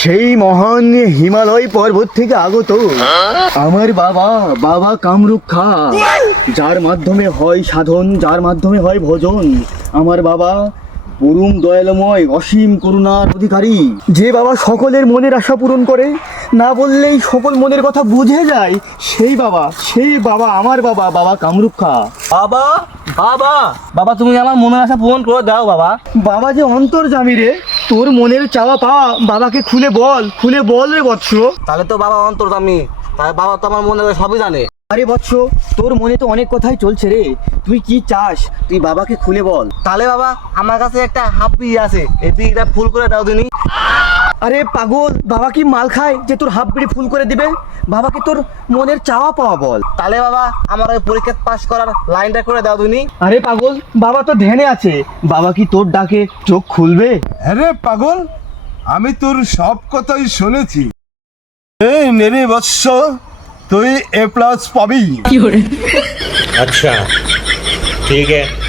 সেই মহান হিমালয় পর্বত থেকে আগত আমার বাবা, বাবা কামরূপ খা, যার মাধ্যমে হয় সাধন, যার মাধ্যমে হয় ভজন। আমার বাবা পরম দয়ালময়, অসীম করুণার অধিকারী, যে বাবা সকলের মনের আশা পূরণ করে, না বললেই সকল মনের কথা বুঝে যায়। সেই বাবা আমার বাবা, বাবা কামরূপ খা। বাবা বাবা বাবা, তুমি আমার মনের আশা পূরণ করে দাও বাবা। বাবা যে অন্তর্যামী রে, তোর মনের চাওয়া পাওয়া বাবাকে খুলে বল রে বৎস। তাহলে তো বাবা অন্তর্যামী, তাহলে বাবা তো আমার মনে সবই জানে। আরে বৎস, তোর মনে তো অনেক কথাই চলছে রে, তুই কি চাস তুই বাবাকে খুলে বল। তাহলে বাবা আমার কাছে একটা হাফ পিস আছে, এই পিসটা ফুল করে দাও দিনি। আরে পাগল, বাবা কি মাল খায় যে তোর হাফ বিড়ি ফুল করে দিবে? বাবাকে তোর মনের চাওয়া পাওয়া বল। তাহলে বাবা আমার ওই পরীক্ষা পাস করার লাইনটা করে দাও দিনি। আরে পাগল, বাবা তো ধ্যানে আছে, বাবা কি তোর ডাকে চোখ খুলবে? আরে পাগল, আমি তোর সব কথাই শুনেছি। এই নেরে বৎস, তুই A+ পাবি। अच्छा ठीक है।